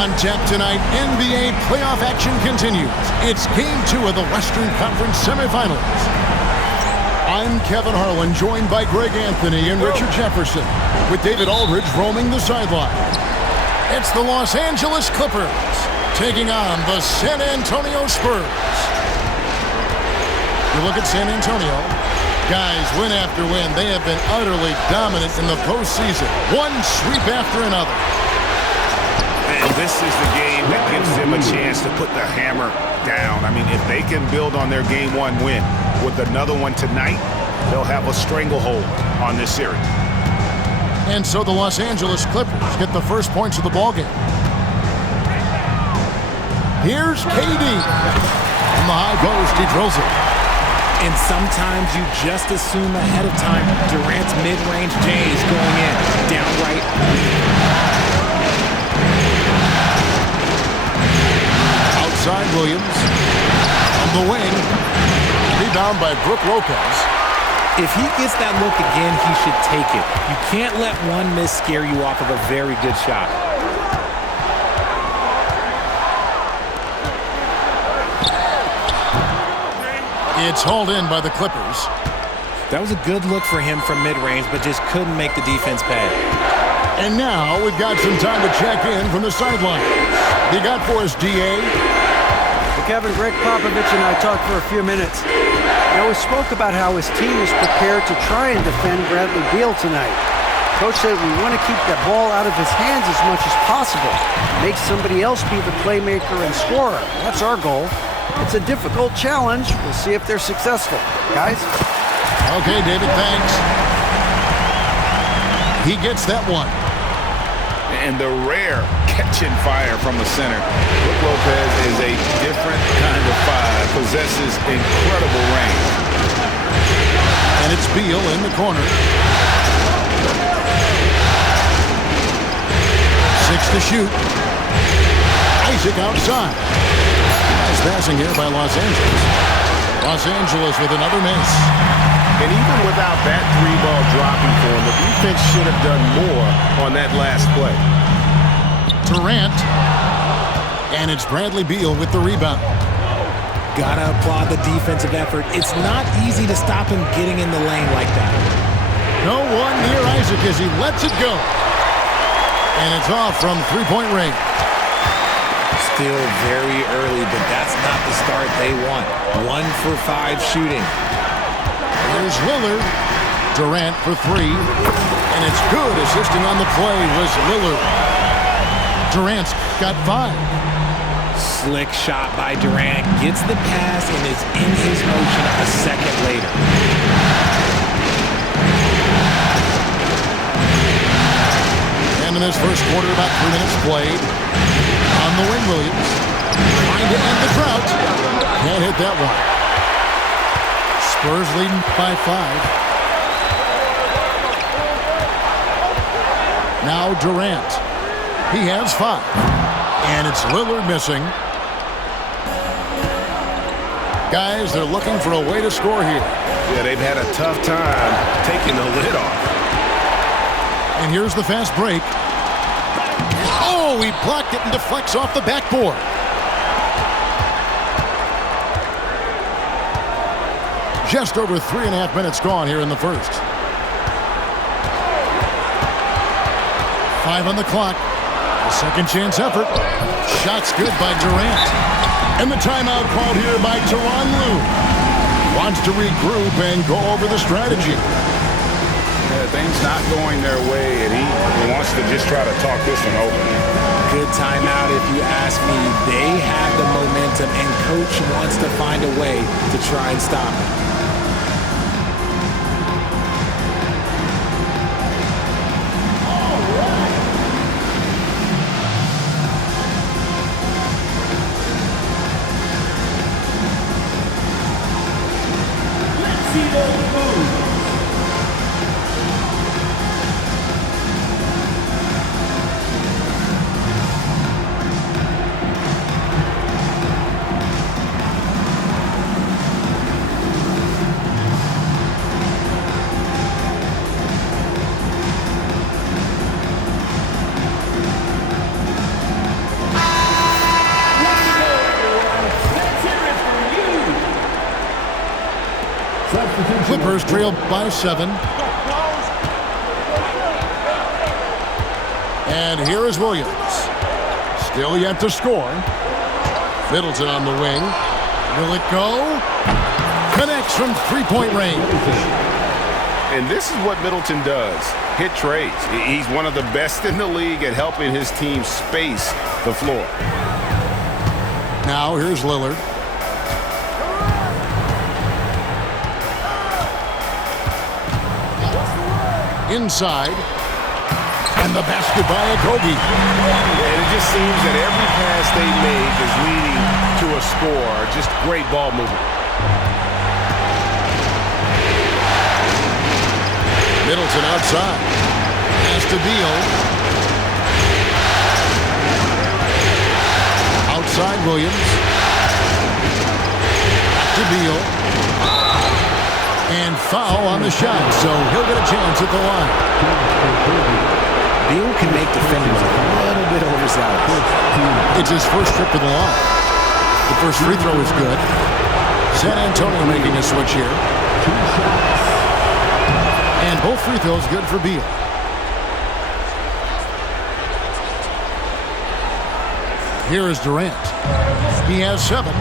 On tap tonight, NBA playoff action continues. It's Game 2 of the Western Conference semifinals. I'm Kevin Harlan, joined by Greg Anthony and Richard Jefferson, with David Aldridge roaming the sideline. It's the Los Angeles Clippers taking on the San Antonio Spurs. You look at San Antonio. Guys, win after win, they have been utterly dominant in the postseason. One sweep after another. And this is the game that gives them a chance to put the hammer down. I mean, if they can build on their Game 1 win with another one tonight, they'll have a stranglehold on this series. And so the Los Angeles Clippers get the first points of the ballgame. Here's KD. From the high post, he drills it. And sometimes you just assume ahead of time Durant's mid-range J's going in. Downright. Outside Williams. On the wing. Rebound by Brook Lopez. If he gets that look again, he should take it. You can't let one miss scare you off of a very good shot. It's hauled in by the Clippers. That was a good look for him from mid-range, but just couldn't make the defense pay. And now we've got some time to check in from the sideline. You got for us, D.A.? Well, Kevin, Greg Popovich and I talked for a few minutes. We spoke about how his team is prepared to try and defend Bradley Beal tonight. Coach said we want to keep the ball out of his hands as much as possible. Make somebody else be the playmaker and scorer. That's our goal. It's a difficult challenge. We'll see if they're successful. Guys? Okay, David, thanks. He gets that one. And the rare catching fire from the center. Brook Lopez is a different kind of fire, possesses incredible range. And it's Beal in the corner. 6 to shoot. Isaac outside. Nice passing here by Los Angeles. Los Angeles with another miss. And even without that three-ball dropping for him, the defense should have done more on that last play. Durant. And it's Bradley Beal with the rebound. Gotta applaud the defensive effort. It's not easy to stop him getting in the lane like that. No one near Isaac as he lets it go. And it's off from three-point range. Still very early, but that's not the start they want. 1 for 5 shooting. Here's Lillard. Durant for 3. And it's good. Assisting on the play was Lillard. Durant's got 5. Slick shot by Durant. Gets the pass and is in his motion a second later. And in this first quarter, about 3 minutes played. On the wing, Williams. Trying to end the drought. Can't hit that one. Spurs leading by 5. Now Durant. He has 5. And it's Lillard missing. Guys, they're looking for a way to score here. Yeah, they've had a tough time taking the lid off. And here's the fast break. Oh, he blocked it and deflects off the backboard. Just over 3.5 minutes gone here in the first. 5 on the clock. A second chance effort. Shot's good by Durant. And the timeout called here by Tyronn Lue. Wants to regroup and go over the strategy. Things not going their way, and he wants to just try to talk this one over. Good timeout if you ask me. They have the momentum, and Coach wants to find a way to try and stop it. Clippers trail by 7. And here is Williams. Still yet to score. Middleton on the wing. Will it go? Connects from three-point range. And this is what Middleton does. Hit trades. He's one of the best in the league at helping his team space the floor. Now here's Lillard. Inside. And the basket by Okogie. And it just seems that every pass they make is leading to a score. Just great ball movement. Middleton outside. Pass to Beal. Outside Williams. Back to Beal. And foul on the shot, so he'll get a chance at the line. Beal can make defenders a little bit overzealous. It's his first trip to the line. The first free throw is good. San Antonio making a switch here. And both free throws good for Beal. Here is Durant. He has 7.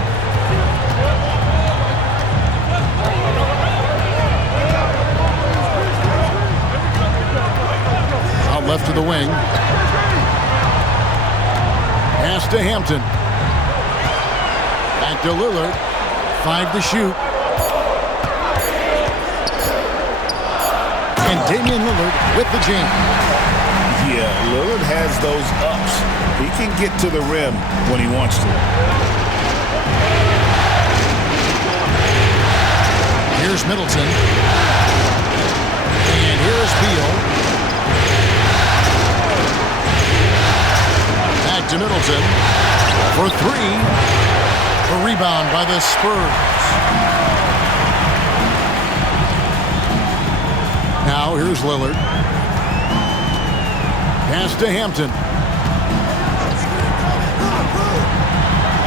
Out left to the wing. Pass to Hampton. Back to Lillard. 5 to shoot. And Damian Lillard with the jam. Yeah, Lillard has those ups. He can get to the rim when he wants to. Here's Middleton. And here's Beal. Back to Middleton. For 3. A rebound by the Spurs. Now here's Lillard. Pass to Hampton.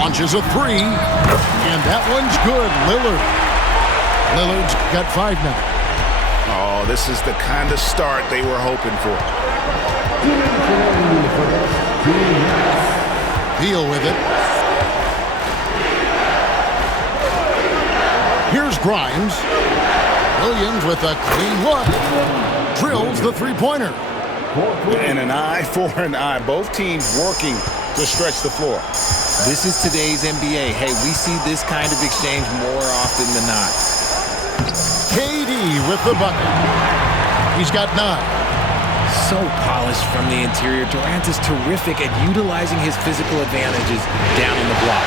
Launches a 3. And that one's good. Lillard's got 5 now. Oh, this is the kind of start they were hoping for. Beal with it. Here's Grimes. Williams with a clean look. Drills the three-pointer. And an eye for an eye. Both teams working to stretch the floor. This is today's NBA. Hey, we see this kind of exchange more often than not. KD with the bucket. He's got 9. So polished from the interior. Durant is terrific at utilizing his physical advantages down on the block.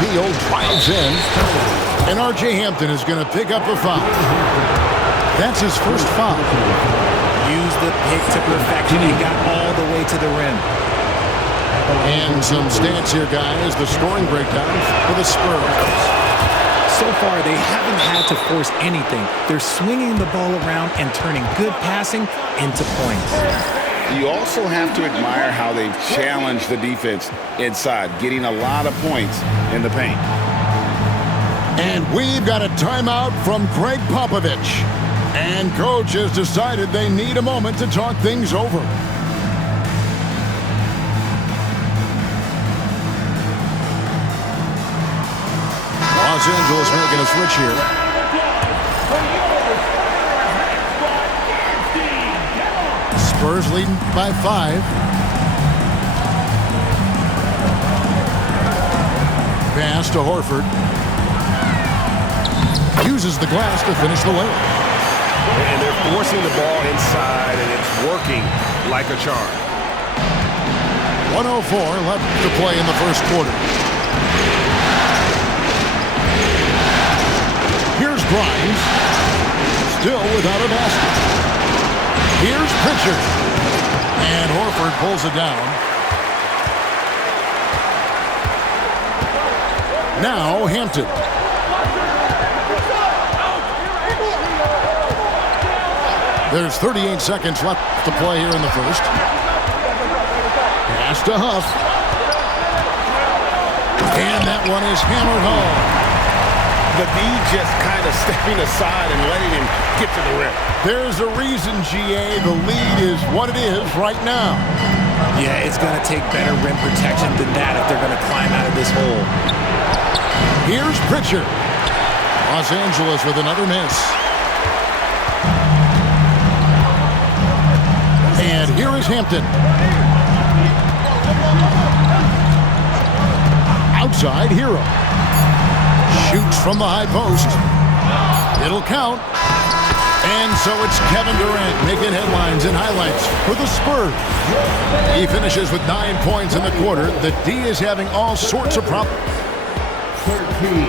Beal drives in. And R.J. Hampton is going to pick up a foul. That's his first foul. Used the pick to perfection and got all the way to the rim. And some stats here, guys. The scoring breakdown for the Spurs. So far, they haven't had to force anything. They're swinging the ball around and turning good passing into points. You also have to admire how they've challenged the defense inside, getting a lot of points in the paint. And we've got a timeout from Greg Popovich. And coach has decided they need a moment to talk things over. Los Angeles making a switch here. Spurs leading by 5. Pass to Horford. Uses the glass to finish the layup. And they're forcing the ball inside, and it's working like a charm. 1:04 left to play in the first quarter. Here's Grimes. Still without a basket. Here's Pritchard. And Horford pulls it down. Now Hampton. There's 38 seconds left to play here in the first. Pass to Huff. And that one is hammered home. the D just kind of stepping aside and letting him get to the rim. There's a reason, GA, the lead is what it is right now. Yeah, it's going to take better rim protection than that if they're going to climb out of this hole. Here's Pritchard. Los Angeles with another miss. And here is Hampton. Outside, Hero. Shoots from the high post. It'll count. And so it's Kevin Durant making headlines and highlights for the Spurs. He finishes with 9 points in the quarter. The D is having all sorts of problems. 13.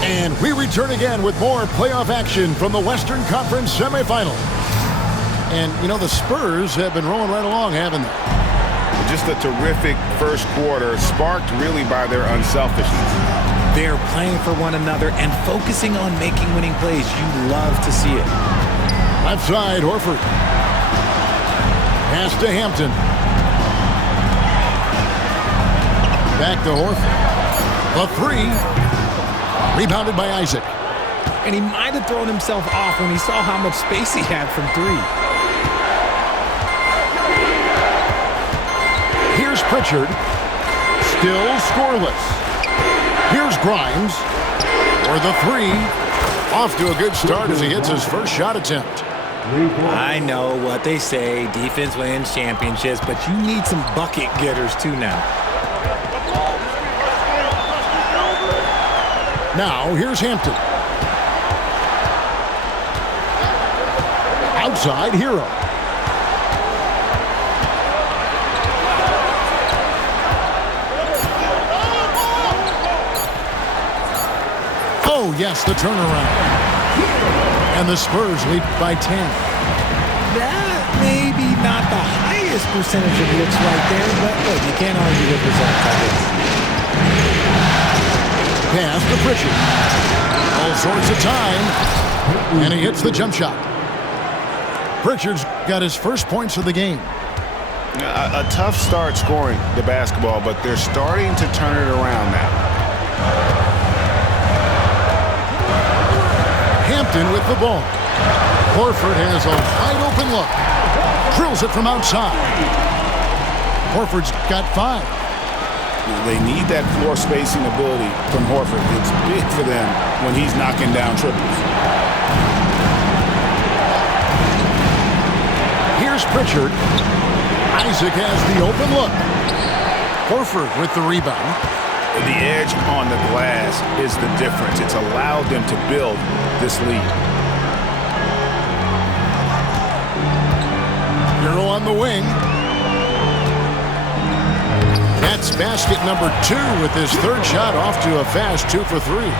And we return again with more playoff action from the Western Conference semifinals. And, you know, the Spurs have been rolling right along, haven't they? Just a terrific first quarter, sparked really by their unselfishness. They're playing for one another and focusing on making winning plays. You love to see it. Left side, Horford. Pass to Hampton. Back to Horford. The three. Rebounded by Isaac. And he might have thrown himself off when he saw how much space he had from three. Here's Pritchard. Still scoreless. Here's Grimes. For the three. Off to a good start as he hits his first shot attempt. I know what they say, defense wins championships, but you need some bucket getters too now. Now, here's Hampton. Outside, Hero. Oh, yes, the turnaround. And the Spurs lead by 10. That may be not the highest percentage of looks right there, but look, you can't argue with results like this. Pass to Pritchard. All sorts of time. And he hits the jump shot. Pritchard's got his first points of the game. A tough start scoring the basketball, but they're starting to turn it around now. Hampton with the ball. Horford has a wide open look. Drills it from outside. Horford's got 5. They need that floor spacing ability from Horford. It's big for them when he's knocking down triples. Here's Pritchard. Isaac has the open look. Horford with the rebound. The edge on the glass is the difference. It's allowed them to build this lead. Hero on the wing. That's basket number 2 with his third shot off to a fast 2 for 3.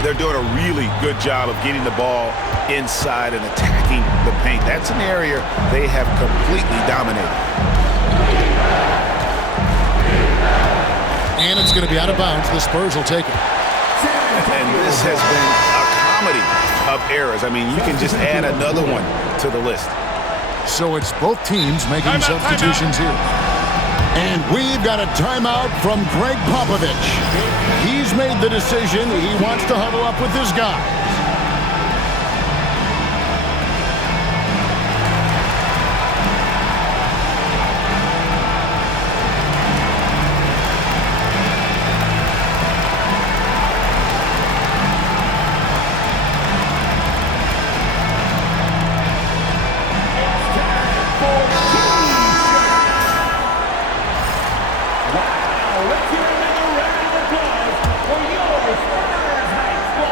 They're doing a really good job of getting the ball inside and attacking the paint. That's an area they have completely dominated. And it's going to be out of bounds. The Spurs will take it. And this has been a comedy of errors. I mean, you can just add another one to the list. So it's both teams making substitutions here. And we've got a timeout from Greg Popovich. He's made the decision. He wants to huddle up with his guys.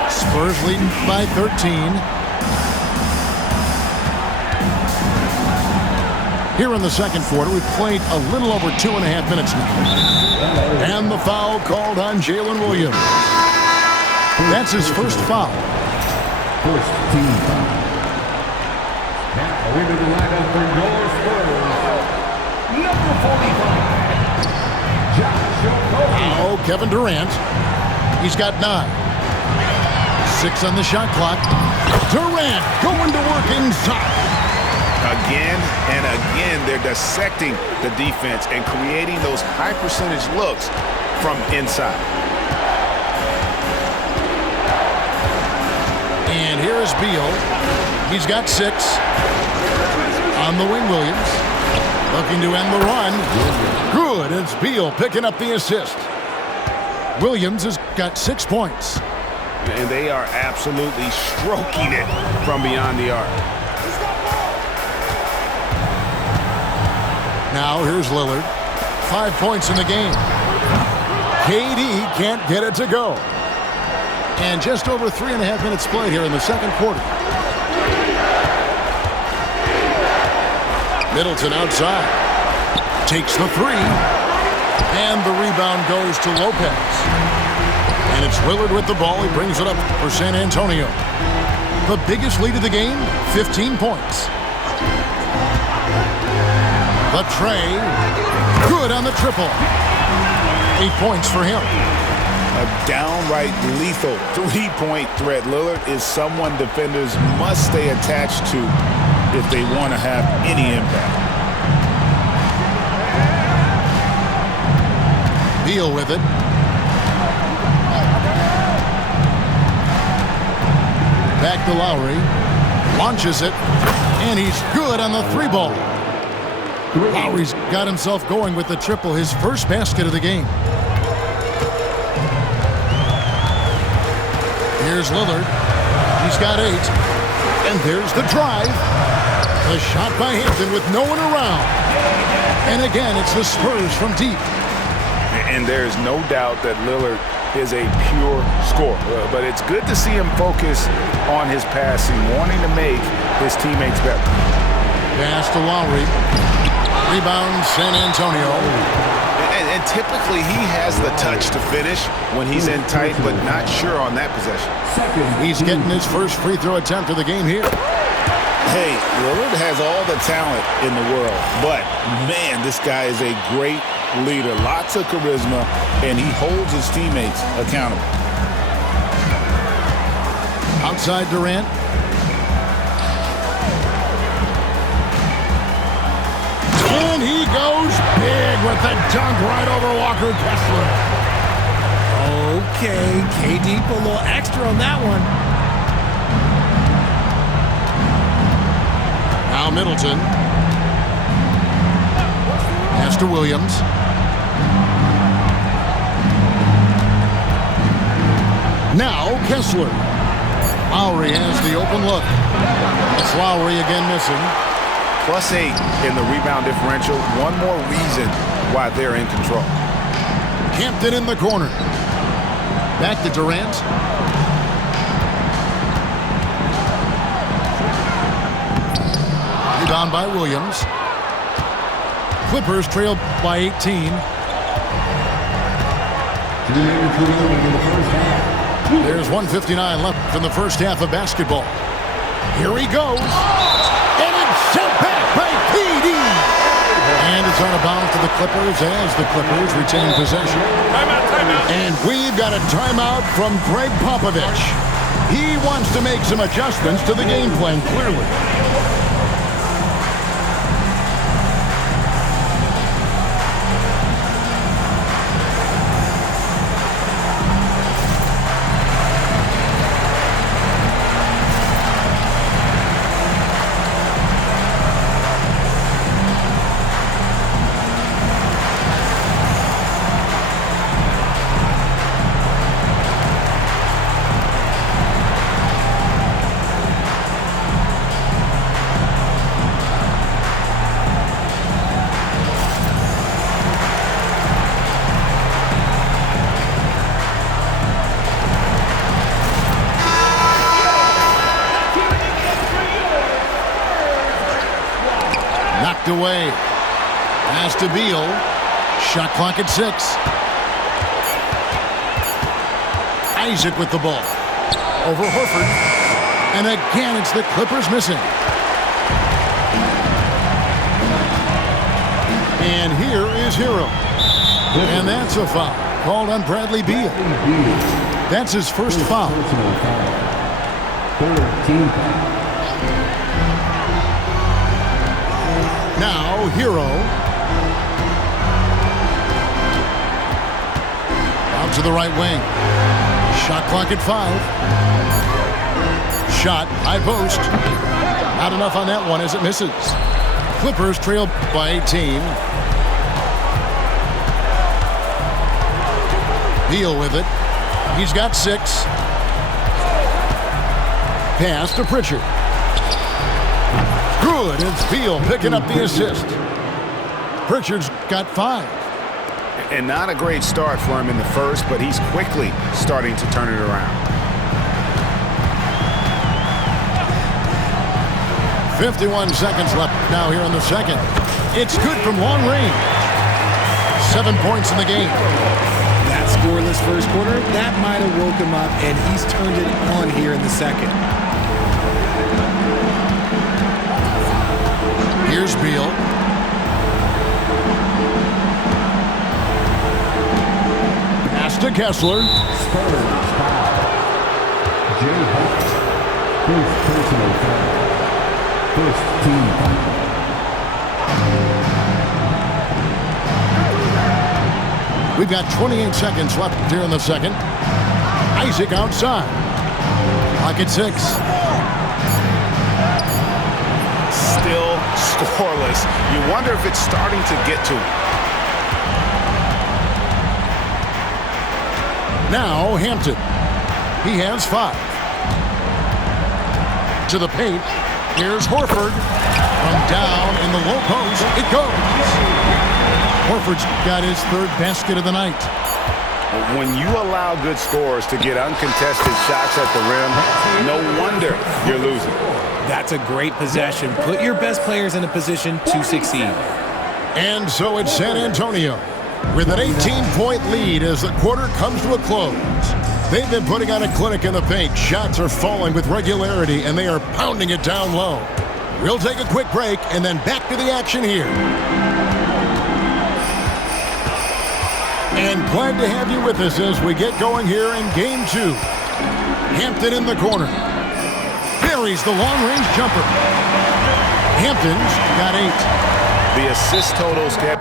Spurs leading by 13. Here in the second quarter, we've played a little over 2.5 minutes now. And the foul called on Jalen Williams. That's his first foul. First team foul. Now into the lineup for your Spurs, number 45, Josh Okogie. Oh, Kevin Durant. He's got 9. 6 on the shot clock. Durant going to work inside. Again and again, they're dissecting the defense and creating those high percentage looks from inside. And here is Beal. He's got 6. On the wing, Williams. Looking to end the run. Good. It's Beal picking up the assist. Williams has got 6 points. And they are absolutely stroking it from beyond the arc. Now here's Lillard. 5 points in the game. KD can't get it to go. And just over 3.5 minutes played here in the second quarter. Middleton outside. Takes the 3. And the rebound goes to Lopez. And it's Lillard with the ball. He brings it up for San Antonio. The biggest lead of the game, 15 points. The tray. Good on the triple. 8 points for him. A downright lethal 3-point threat. Lillard is someone defenders must stay attached to if they want to have any impact. Beal with it. Back to Lowry. Launches it. And he's good on the 3-ball. Lowry's got himself going with the triple, his first basket of the game. Here's Lillard. He's got 8. And there's the drive. The shot by Hampton with no one around. And again, it's the Spurs from deep. And there's no doubt that Lillard is a pure scorer. But it's good to see him focus on his passing, wanting to make his teammates better. Pass to Lowry. Rebound, San Antonio. And typically he has the touch to finish when he's in tight, but not sure on that possession. He's getting his first free throw attempt of the game here. Hey, Lillard has all the talent in the world, but man, this guy is a great leader. Lots of charisma, and he holds his teammates accountable. Outside Durant. And he goes big with the dunk right over Walker Kessler. Okay, KD put a little extra on that one. Now Middleton. Pass to Williams. Now Kessler. Lowry has the open look. It's Lowry again missing. +8 in the rebound differential. One more reason why they're in control. Hampton in the corner. Back to Durant. Rebound by Williams. Clippers trailed by 18. There's 1:59 left in the first half of basketball. Here he goes. And it's sent back by KD. And it's out of bounds to the Clippers as the Clippers retain possession. Timeout. And we've got a timeout from Greg Popovich. He wants to make some adjustments to the game plan, clearly. Away. Pass to Beal. Shot clock at 6. Isaac with the ball. Over Horford. And again, it's the Clippers missing. And here is Hero. And that's a foul called on Bradley Beal. That's his first foul. 13 foul. Hero. Out to the right wing. Shot clock at 5. Shot, high post. Not enough on that one as it misses. Clippers trail by 18. Beal with it. He's got 6. Pass to Pritchard. Good. It's Beal picking up the assist. Pritchard's got 5. And not a great start for him in the first, but he's quickly starting to turn it around. 51 seconds left now here in the second. It's good from long range. 7 points in the game. That scoreless first quarter, that might have woke him up, and he's turned it on here in the second. Here's Beal. Pass to Kessler. Spurs foul. Jay Hart. First personal foul. First team foul. We've got 28 seconds left here in the second. Isaac outside. Clock at 6. Still scoreless. You wonder if it's starting to get to him. Now Hampton. He has 5. To the paint. Here's Horford. From down in the low post. It goes. Horford's got his 3rd basket of the night. When you allow good scorers to get uncontested shots at the rim, no wonder you're losing. That's a great possession. Put your best players in a position to succeed. And so it's San Antonio with an 18-point lead as the quarter comes to a close. They've been putting on a clinic in the paint. Shots are falling with regularity, and they are pounding it down low. We'll take a quick break and then back to the action here. And glad to have you with us as we get going here in Game 2. Hampton in the corner. Buries the long-range jumper. Hampton's got 8. The assist totals get...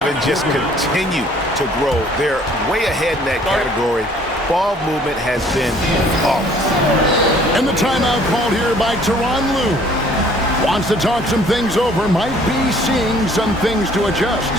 and just continue to grow. They're way ahead in that category. Ball movement has been flawless. And the timeout called here by Tyronn Lue. Wants to talk some things over, might be seeing some things to adjust.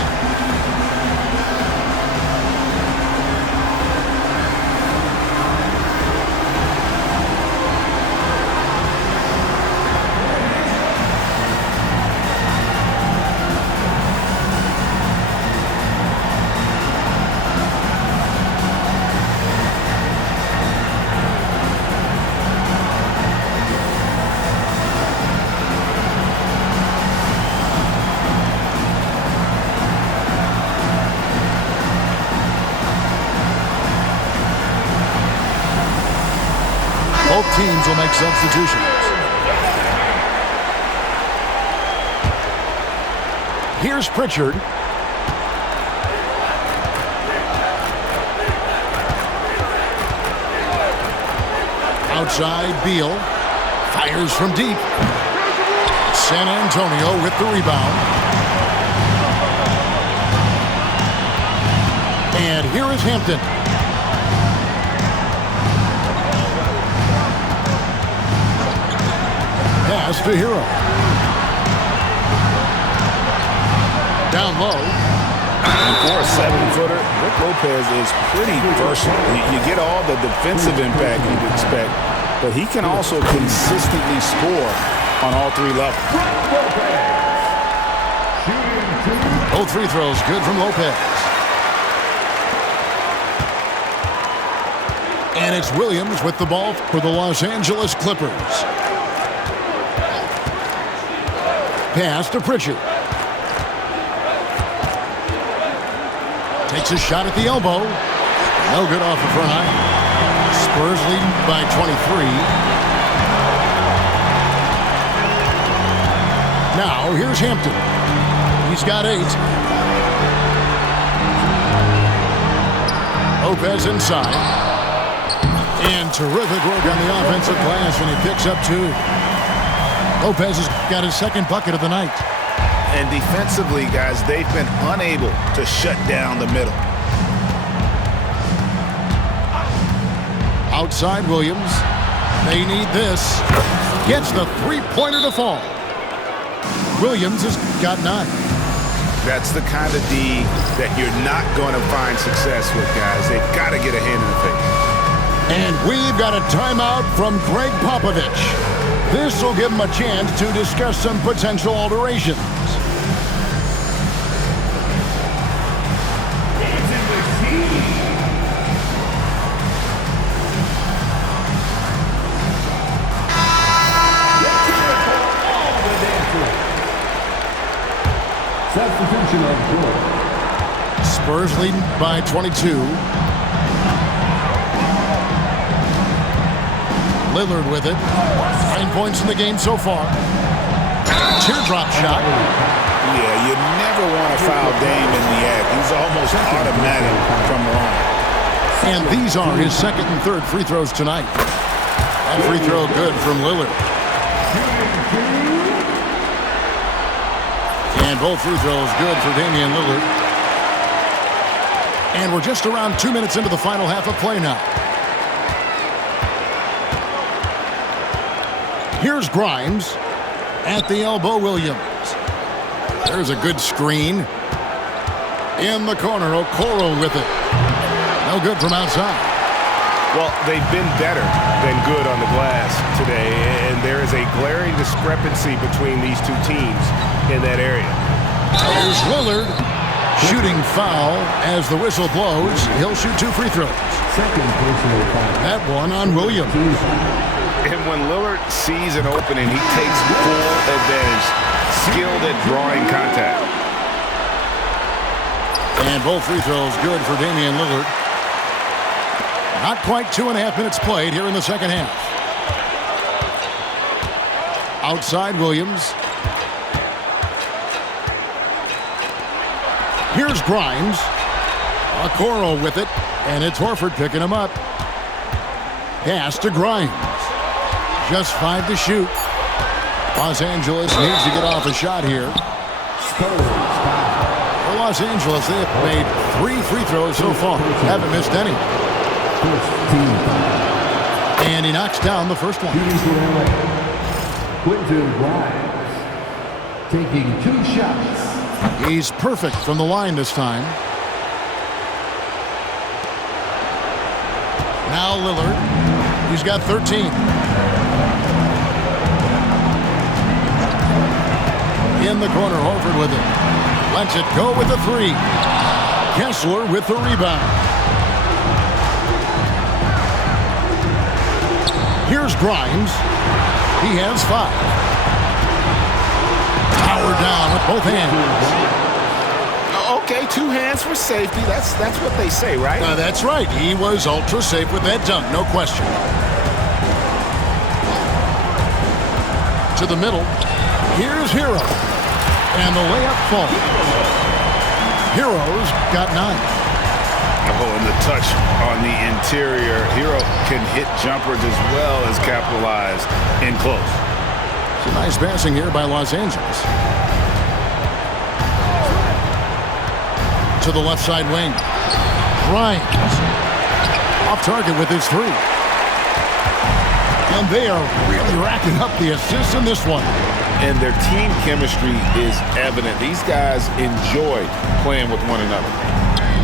Both teams will make substitutions. Here's Pritchard. Outside, Beal. Fires from deep. San Antonio with the rebound. And here is Hampton. Pass to Hero. Down low. And for a 7-footer, Brook Lopez is pretty versatile. You get all the defensive impact you'd expect, but he can also consistently score on all 3 levels. Both free throws good from Lopez. And it's Williams with the ball for the Los Angeles Clippers. Pass to Pritchard. Takes a shot at the elbow. No good off the front eye. Spurs leading by 23. Now here's Hampton. He's got 8. Lopez inside. And terrific work on the offensive glass, and he picks up 2. Lopez has got his second bucket of the night. And defensively, guys, they've been unable to shut down the middle. Outside Williams. They need this. Gets the three-pointer to fall. Williams has got 9. That's the kind of D that you're not going to find success with, guys. They've got to get a hand in the face. And we've got a timeout from Greg Popovich. This will give him a chance to discuss some potential alterations. Substitution of George. Spurs leading by 22. Lillard with it. 9 points in the game so far. Teardrop shot. Yeah, you never want to foul Dame in the act. He's almost automatic from the line. And these are his second and third free throws tonight. That free throw good from Lillard. And both free throws good for Damian Lillard. And we're just around 2 minutes into the final half of play now. Here's Grimes. At the elbow, Williams. There's a good screen. In the corner, Okoro with it. No good from outside. Well, they've been better than good on the glass today, and there is a glaring discrepancy between these two teams in that area. There's Lillard. Shooting foul as the whistle blows. He'll shoot 2 free throws. Second personal foul. That one on Williams. And when Lillard sees an opening, he takes full advantage. Skilled at drawing contact. And both free throws good for Damian Lillard. Not quite 2.5 minutes played here in the second half. Outside Williams. Here's Grimes. Okoro with it. And it's Horford picking him up. Pass to Grimes. Just 5 to shoot. Los Angeles needs to get off a shot here. For Los Angeles, they have made 3 free throws so far. Haven't missed any. And he knocks down the first one. Quentin Grimes taking 2 shots. He's perfect from the line this time. Now Lillard. He's got 13. In the corner, Horford with it. Lets it go with the 3. Kessler with the rebound. Here's Grimes. He has 5. Powered down with both hands. Okay, 2 hands for safety. That's what they say, right? That's right. He was ultra safe with that dunk, no question. To the middle. Here's Hero. And the layup falls. Hero's got 9. Oh, and the touch on the interior. Hero can hit jumpers as well as capitalize in close. Some nice passing here by Los Angeles. To the left side wing. Grimes. Off target with his 3. And they are really racking up the assists in this one. And their team chemistry is evident. These guys enjoy playing with one another.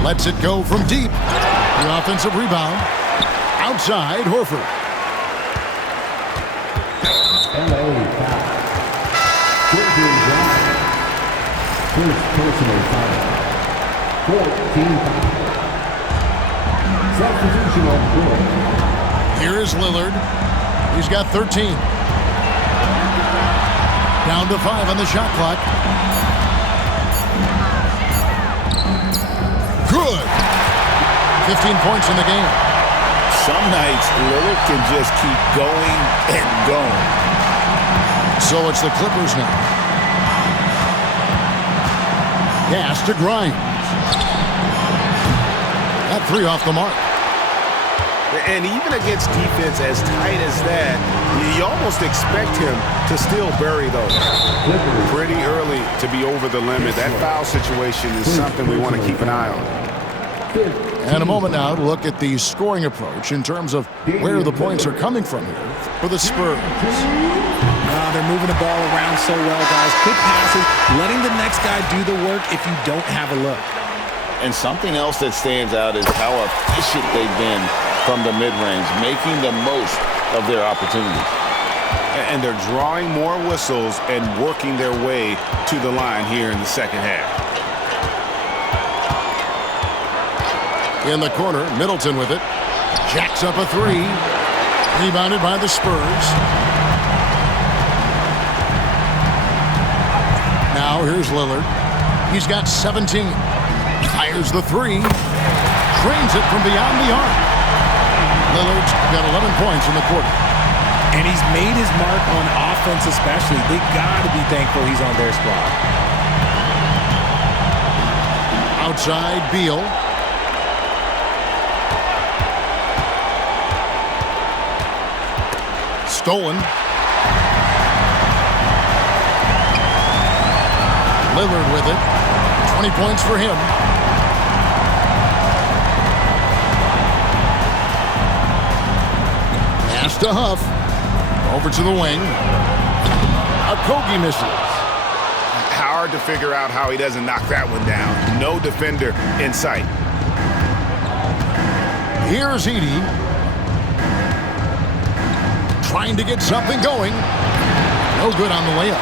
Lets it go from deep. The offensive rebound. Outside, Horford. LA foul. Quentin Grimes. First personal foul. 14 foul. Substitution on George. Here is Lillard. He's got 13. Down to 5 on the shot clock. Good. 15 points in the game. Some nights, Lillard can just keep going and going. So it's the Clippers now. Pass to Grimes. That three off the mark. And even against defense as tight as that, you almost expect him to still bury those. Pretty early to be over the limit. That foul situation is something we want to keep an eye on. And a moment now to look at the scoring approach in terms of where the points are coming from here for the Spurs. They're moving the ball around so well, guys. Quick passes, letting the next guy do the work if you don't have a look. And something else that stands out is how efficient they've been from the mid-range, making the most of their opportunities. And they're drawing more whistles and working their way to the line here in the second half. In the corner, Middleton with it. Jacks up a three. Rebounded by the Spurs. Now here's Lillard. He's got 17. Fires the three. Drains it from beyond the arc. Lillard's got 11 points in the quarter. And he's made his mark on offense especially. They got to be thankful he's on their squad. Outside, Beal. Stolen. Lillard with it. 20 points for him. Pass to Huff. Over to the wing. Okogie misses. Hard to figure out how he doesn't knock that one down. No defender in sight. Here's Edey. Trying to get something going. No good on the layup.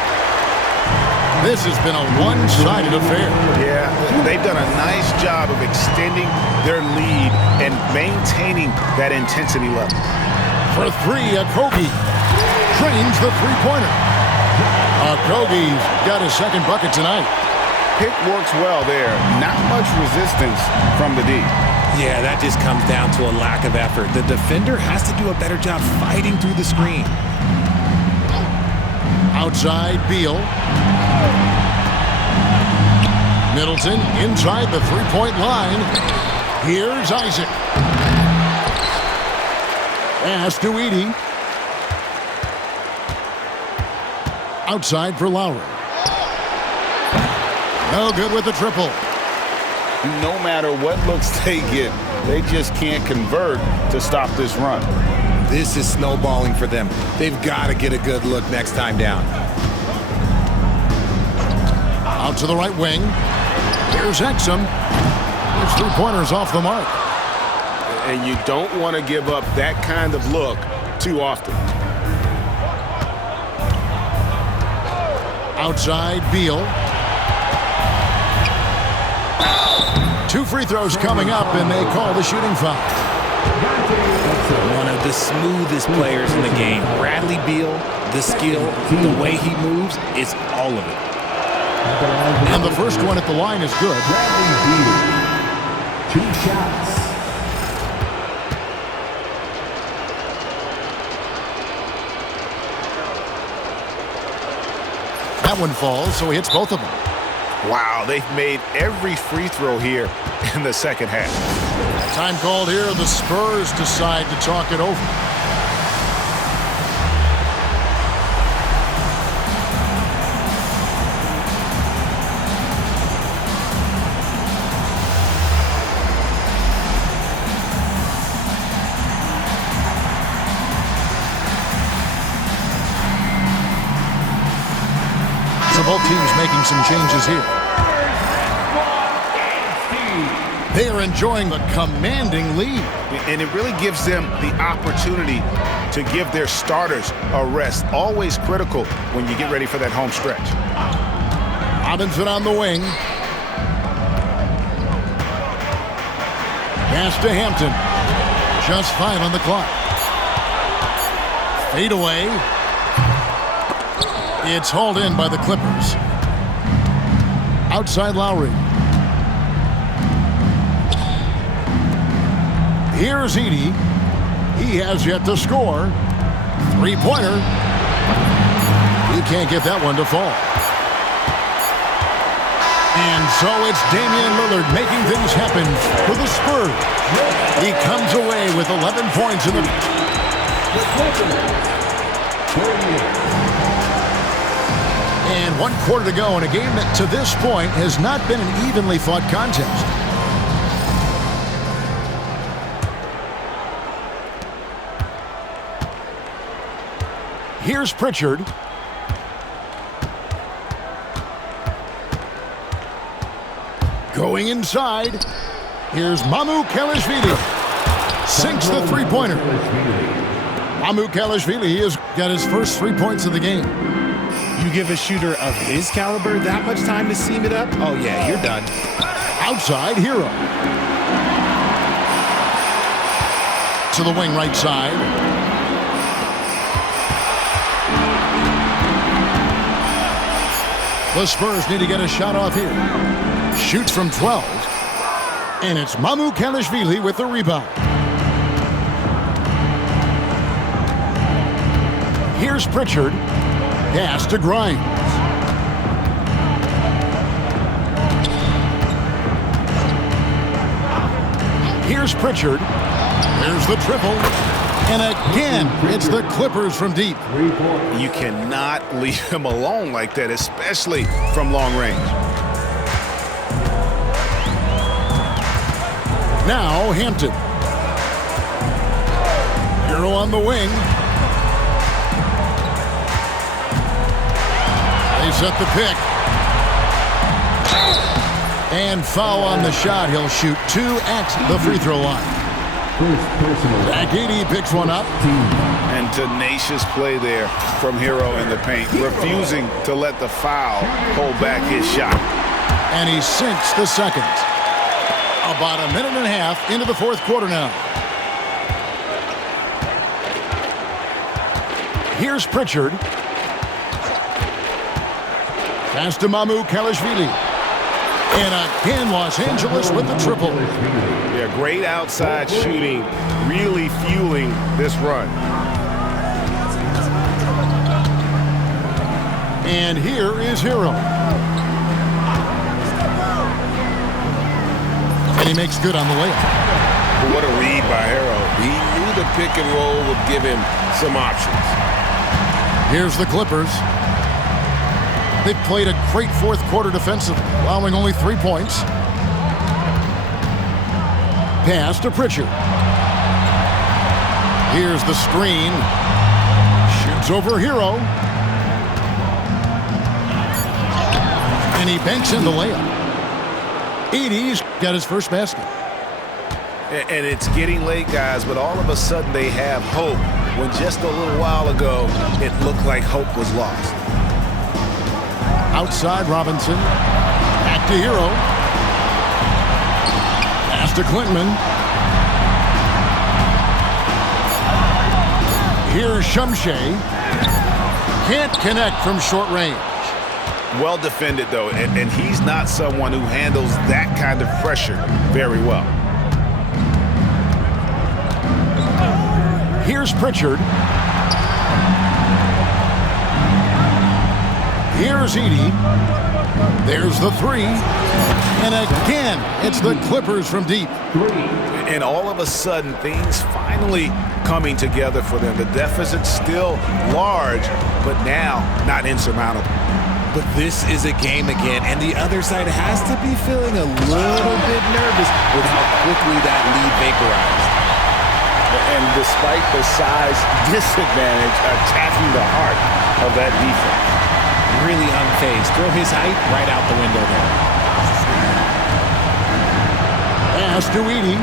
This has been a one-sided affair. Yeah, they've done a nice job of extending their lead and maintaining that intensity level. For three, Okogie drains the three-pointer. Okogie's got his second bucket tonight. Pick works well there. Not much resistance from the D. Yeah, that just comes down to a lack of effort. The defender has to do a better job fighting through the screen. Outside, Beal. Middleton inside the three-point line. Here's Isaac. Pass to Edey. Outside for Lowry. No good with the triple. No matter what looks they get, they just can't convert to stop this run. This is snowballing for them. They've got to get a good look next time down. Out to the right wing. Here's Exum. His three-pointer's off the mark. And you don't want to give up that kind of look too often. Outside, Beal. Two free throws coming up, and they call the shooting foul. One of the smoothest players in the game. Bradley Beal, the skill, the way he moves, it's all of it. And the first one at the line is good. Bradley Beal. 2 shots. That one falls, so he hits both of them. Wow, they've made every free throw here in the second half. Time called here. The Spurs decide to talk it over. So both teams making some changes here. They are enjoying a commanding lead. And it really gives them the opportunity to give their starters a rest. Always critical when you get ready for that home stretch. Robinson on the wing. Pass to Hampton. Just 5 on the clock. Fade away. It's hauled in by the Clippers. Outside Lowry. Here's Edey. He has yet to score. Three-pointer. He can't get that one to fall. And so it's Damian Lillard making things happen for the Spurs. He comes away with 11 points in the... And 1 quarter to go in a game that to this point has not been an evenly fought contest. Here's Pritchard. Going inside. Here's Mamukelashvili. Sinks the three-pointer. Mamukelashvili has got his first 3 points of the game. You give a shooter of his caliber that much time to seam it up? Oh, yeah, you're done. Outside, Hero. To the wing right side. The Spurs need to get a shot off here. Shoots from 12. And it's Mamukelashvili with the rebound. Here's Pritchard. Pass to Grimes. Here's Pritchard. There's the triple. And again, it's the Clippers from deep. You cannot leave him alone like that, especially from long range. Now Hampton. Hero on the wing. They set the pick. And foul on the shot. He'll shoot 2 at the free throw line. Zach Edey picks one up. And tenacious play there from Hero in the paint, refusing to let the foul hold back his shot. And he sinks the second. About a minute and a half into the fourth quarter now. Here's Pritchard. Pass to Mamukelashvili. And again, Los Angeles with the triple. Yeah, great outside shooting, really fueling this run. And here is Hero. And he makes good on the layup. What a read by Hero. He knew the pick and roll would give him some options. Here's the Clippers. They've played a great fourth quarter defensively, allowing only 3 points. Pass to Pritchard. Here's the screen. Shoots over Hero. And he banks in the layup. Edey's got his first basket. And it's getting late, guys, but all of a sudden they have hope when just a little while ago it looked like hope was lost. Outside Robinson. Back to Hero. Pass to Klintman. Here's Shumshay. Can't connect from short range. Well defended, though, and he's not someone who handles that kind of pressure very well. Here's Pritchard. Here's Edey. There's the three. And again, it's the Clippers from deep. And all of a sudden, things finally coming together for them. The deficit's still large, but now not insurmountable. But this is a game again, and the other side has to be feeling a little bit nervous with how quickly that lead vaporized. And despite the size disadvantage, attacking the heart of that defense. Really unfazed. Throw his height right out the window there. Pass to Edey.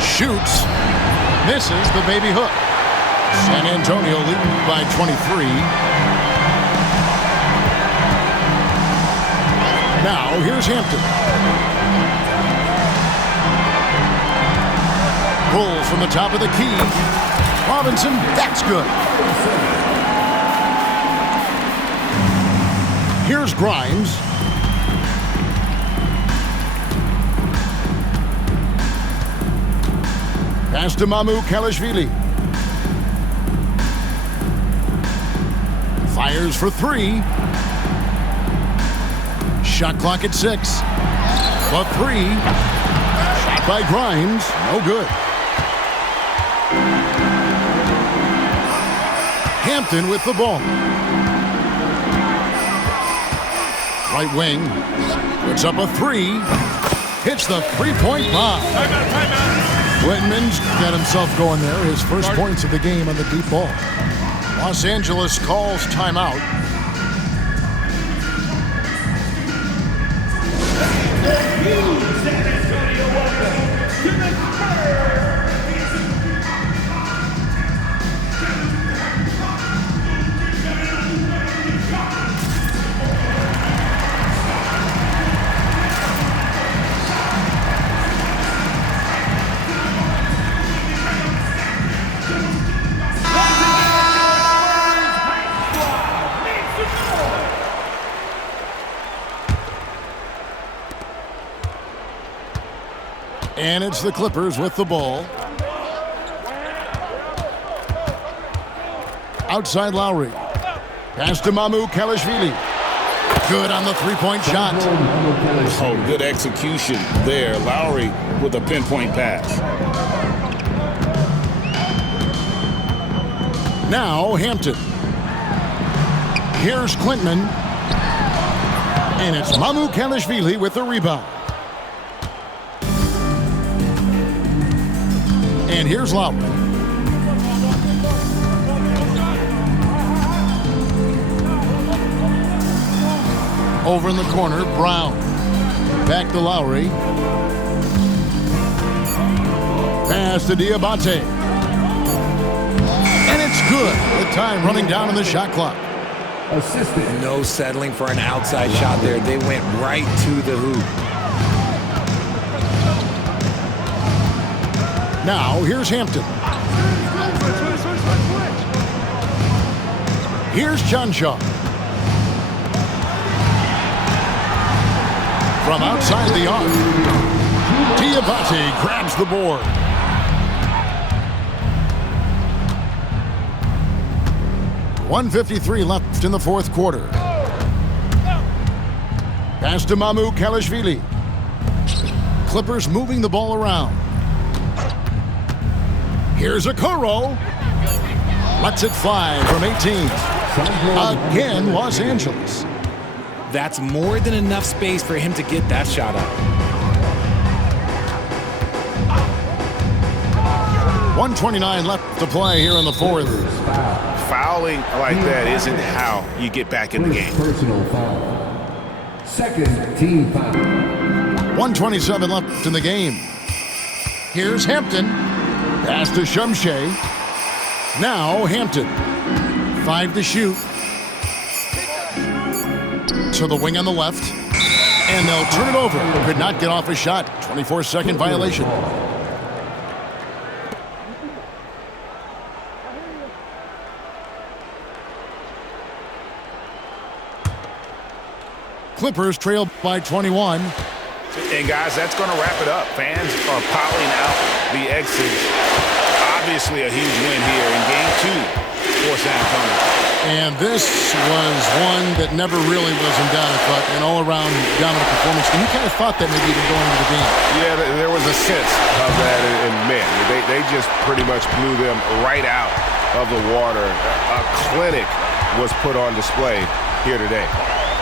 Shoots. Misses the baby hook. San Antonio leading by 23. Now here's Hampton. Pull from the top of the key. Robinson, that's good. Here's Grimes. Pass to Mamukelashvili. Fires for 3. Shot clock at 6. The 3. Shot by Grimes. No good. Hampton with the ball. Right wing. Puts up a 3. Hits the three-point bomb. Whitman's got himself going there. His first points of the game on the deep ball. Los Angeles calls timeout. And it's the Clippers with the ball. Outside Lowry. Pass to Mamukelashvili. Good on the three-point shot. Oh, good execution there. Lowry with a pinpoint pass. Now Hampton. Here's Klintman. And it's Mamukelashvili with the rebound. And here's Lowry. Over in the corner, Brown. Back to Lowry. Pass to Diabate. And it's good. The time running down on the shot clock. Assistant. No settling for an outside shot there. They went right to the hoop. Now, here's Hampton. Here's Janshaw. From outside the arc, Diabate grabs the board. .153 left in the fourth quarter. Pass to Mamukelashvili. Clippers moving the ball around. Here's Okoro. Lets it fly from 18. Again, Los Angeles. That's more than enough space for him to get that shot up. 1:29 left to play here in the fourth. Fouling like that isn't how you get back in the game. Personal foul. Second team foul. 1:27 left in the game. Here's Hampton. Pass to Shumshay. Now Hampton. 5 to shoot. To the wing on the left. And they'll turn it over. Could not get off a shot. 24-second violation. Clippers trail by 21. And guys, that's going to wrap it up. Fans are piling out the exits. Obviously a huge win here in Game 2 for San Antonio. And this was one that never really was in doubt, but an all-around dominant performance. And you kind of thought that maybe even going into the game. Yeah, there was a sense of that in men. They just pretty much blew them right out of the water. A clinic was put on display here today.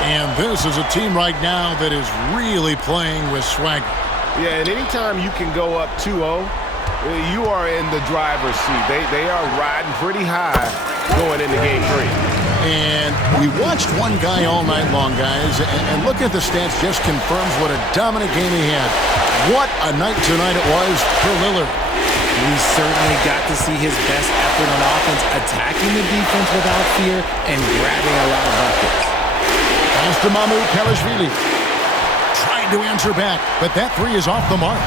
And this is a team right now that is really playing with swagger. Yeah, and anytime you can go up 2-0, you are in the driver's seat. They are riding pretty high going into Game 3. And we watched one guy all night long, guys, and looking at the stats just confirms what a dominant game he had. What a night tonight it was for Lillard. We certainly got to see his best effort on offense, attacking the defense without fear and grabbing a lot of buckets. Pass to Mamukelashvili. Trying to answer back, but that three is off the mark.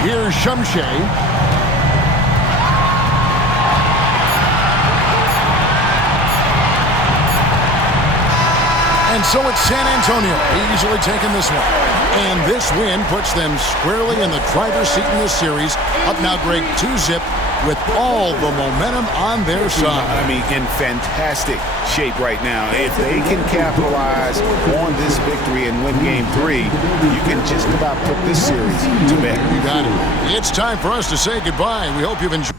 Here's Shumshay. And so it's San Antonio easily taking this one. And this win puts them squarely in the driver's seat in this series. Up now, Greg, 2-zip with all the momentum on their side. I mean, in fantastic shape right now. If they can capitalize on this victory and win Game 3, you can just about put this series to bed. You got it. It's time for us to say goodbye. We hope you've enjoyed.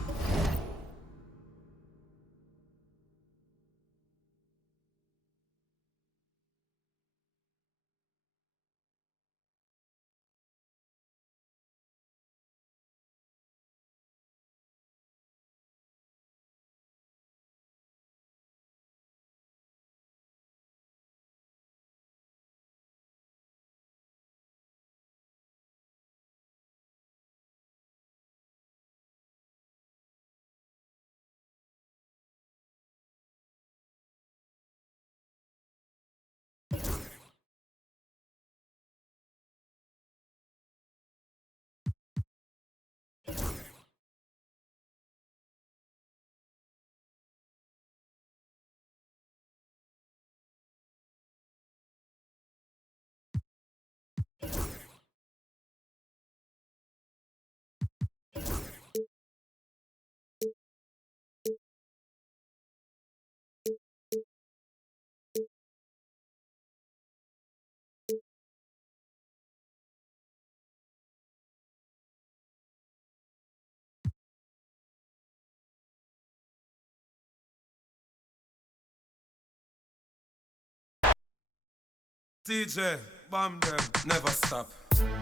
DJ, bomb them, never stop.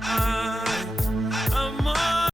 I'm on.